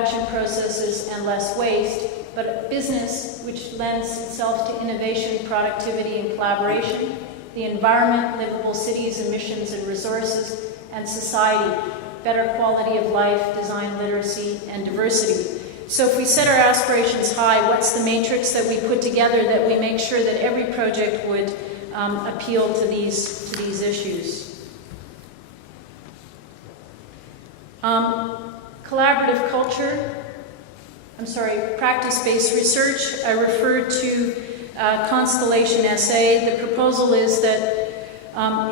production processes and less waste, but a business which lends itself to innovation, productivity, and collaboration, the environment, livable cities, emissions and resources, and society, better quality of life, design literacy, and diversity. So if we set our aspirations high, what's the matrix that we put together that we make sure that every project would appeal to these issues? Collaborative culture, practice-based research. I referred to Constellation SA. The proposal is that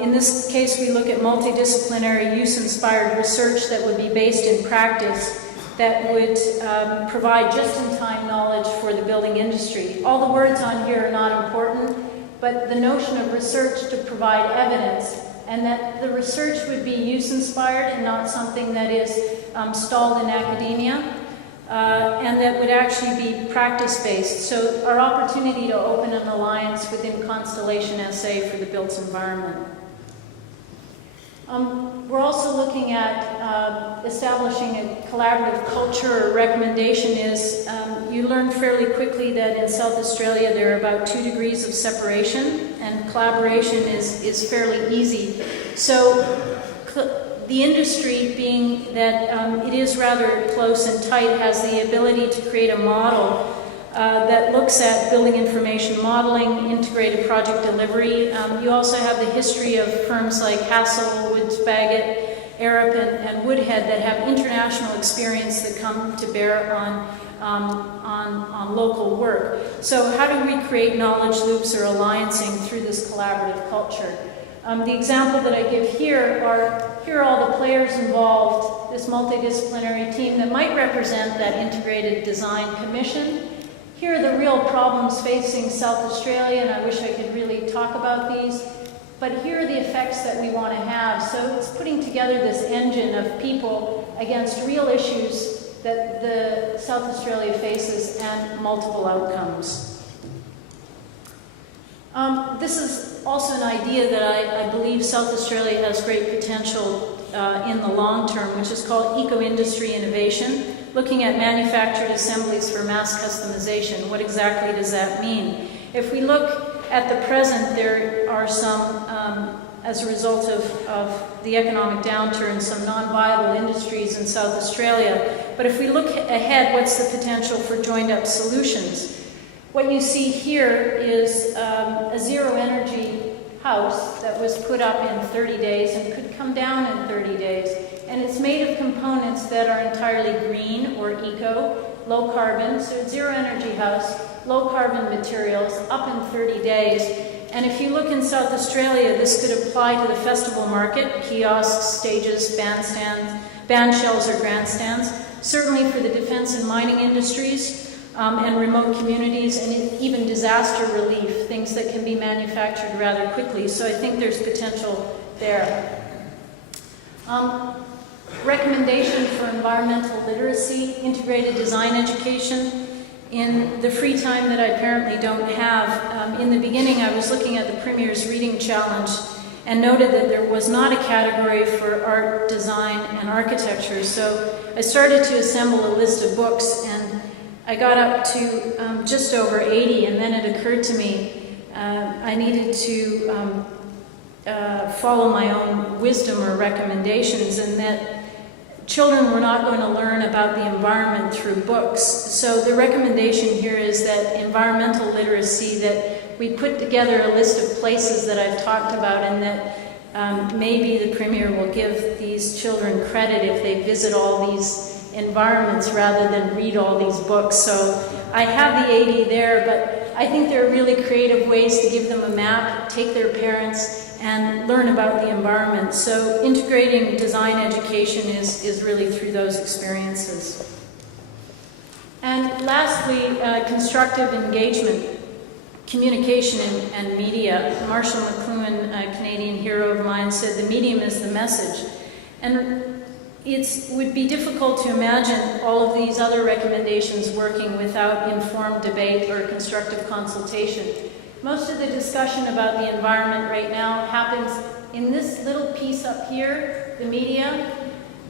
in this case we look at multidisciplinary use-inspired research that would be based in practice that would provide just-in-time knowledge for the building industry. All the words on here are not important, but the notion of research to provide evidence, and that the research would be use-inspired and not something that is stalled in academia, and that would actually be practice-based. So our opportunity to open an alliance within Constellation SA for the built environment. We're also looking at establishing a collaborative culture. A recommendation is you learn fairly quickly that in South Australia there are about 2 degrees of separation, and collaboration is fairly easy. So the industry, being that it is rather close and tight, has the ability to create a model that looks at building information modeling, integrated project delivery. You also have the history of firms like Hassel, Woods Bagot, Arup, and Woodhead that have international experience that come to bear on local work. So how do we create knowledge loops or alliancing through this collaborative culture? The example that I give here are all the players involved, this multidisciplinary team that might represent that integrated design commission. Here are the real problems facing South Australia, and I wish I could really talk about these, but here are the effects that we want to have. So it's putting together this engine of people against real issues that the South Australia faces and multiple outcomes. This is also an idea that I believe South Australia has great potential in the long term, which is called eco-industry innovation, looking at manufactured assemblies for mass customization. What exactly does that mean? If we look at the present, there are some, as a result of the economic downturn, some non-viable industries in South Australia. But if we look ahead, what's the potential for joined-up solutions? What you see here is a zero-energy house that was put up in 30 days and could come down in 30 days. And it's made of components that are entirely green or eco, low carbon, so zero-energy house, low-carbon materials, up in 30 days. And if you look in South Australia, this could apply to the festival market, kiosks, stages, bandstands, band shells or grandstands, certainly for the defense and mining industries, and remote communities, and even disaster relief, things that can be manufactured rather quickly. So I think there's potential there. Recommendation for environmental literacy, integrated design education. In the free time that I apparently don't have, in the beginning I was looking at the Premier's Reading Challenge and noted that there was not a category for art, design, and architecture. So I started to assemble a list of books, and I got up to just over 80, and then it occurred to me I needed to follow my own wisdom or recommendations, and that children were not going to learn about the environment through books. So the recommendation here is that environmental literacy, that we put together a list of places that I've talked about, and that maybe the Premier will give these children credit if they visit all these environments rather than read all these books. So I have the 80 there, but I think there are really creative ways to give them a map, take their parents, and learn about the environment. So integrating design education is really through those experiences. And lastly, constructive engagement, communication and media. Marshall McLuhan, a Canadian hero of mine, said the medium is the message. And it would be difficult to imagine all of these other recommendations working without informed debate or constructive consultation. Most of the discussion about the environment right now happens in this little piece up here, the media,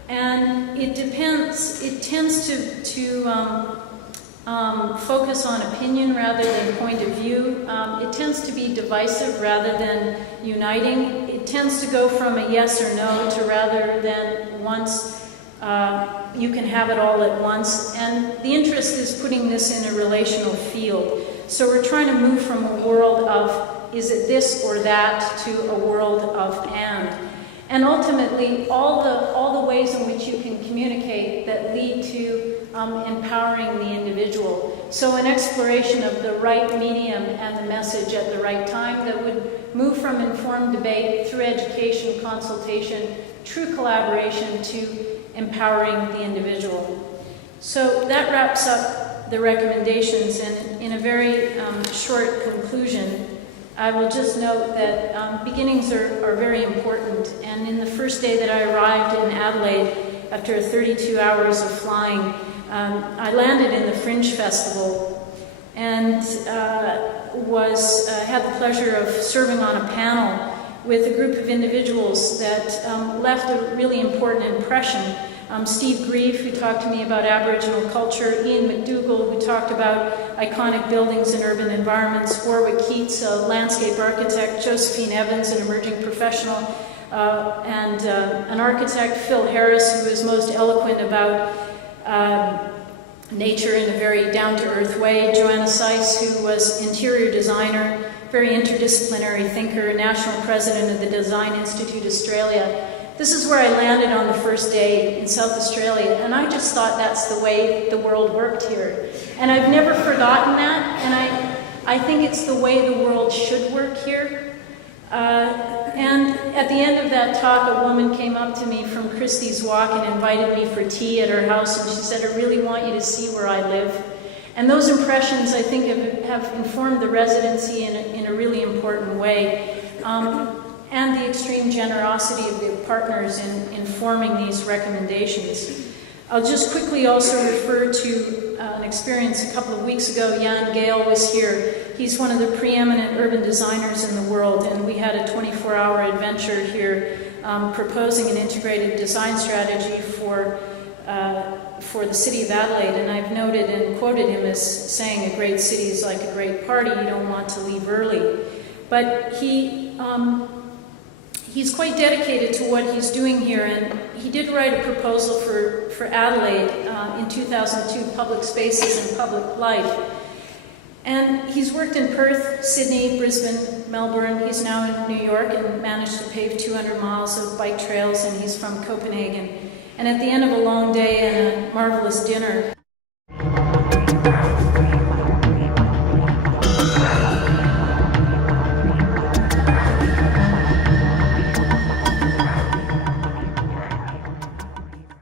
And it tends to focus on opinion rather than point of view. It tends to be divisive rather than uniting. It tends to go from a yes or no to rather than once. You can have it all at once. And the interest is putting this in a relational field. So we're trying to move from a world of is it this or that to a world of and. And ultimately, all the ways in which you can communicate that lead to empowering the individual. So an exploration of the right medium and the message at the right time that would move from informed debate through education, consultation, true collaboration to empowering the individual. So that wraps up the recommendations, and in a very short conclusion, I will just note that beginnings are very important. And in the first day that I arrived in Adelaide, after 32 hours of flying, I landed in the Fringe Festival and had the pleasure of serving on a panel with a group of individuals that left a really important impression. Steve Grieve, who talked to me about Aboriginal culture, Ian McDougall, who talked about iconic buildings and urban environments, Warwick Keats, a landscape architect, Josephine Evans, an emerging professional, and an architect, Phil Harris, who is most eloquent about nature in a very down-to-earth way, Joanna Seiss, who was interior designer, very interdisciplinary thinker, national president of the Design Institute Australia. This is where I landed on the first day in South Australia, and I just thought that's the way the world worked here. And I've never forgotten that, and I think it's the way the world should work here. And at the end of that talk, a woman came up to me from Christie's Walk and invited me for tea at her house, and she said, "I really want you to see where I live." And those impressions, I think, have informed the residency in a really important way. And the extreme generosity of the partners in forming these recommendations. I'll just quickly also refer to an experience a couple of weeks ago. Jan Gale was here. He's one of the preeminent urban designers in the world, and we had a 24-hour adventure here proposing an integrated design strategy for the city of Adelaide. And I've noted and quoted him as saying, "A great city is like a great party, you don't want to leave early." But he's quite dedicated to what he's doing here, and he did write a proposal for Adelaide in 2002, Public Spaces and Public Life. And he's worked in Perth, Sydney, Brisbane, Melbourne. He's now in New York and managed to pave 200 miles of bike trails, and he's from Copenhagen. And at the end of a long day and a marvelous dinner,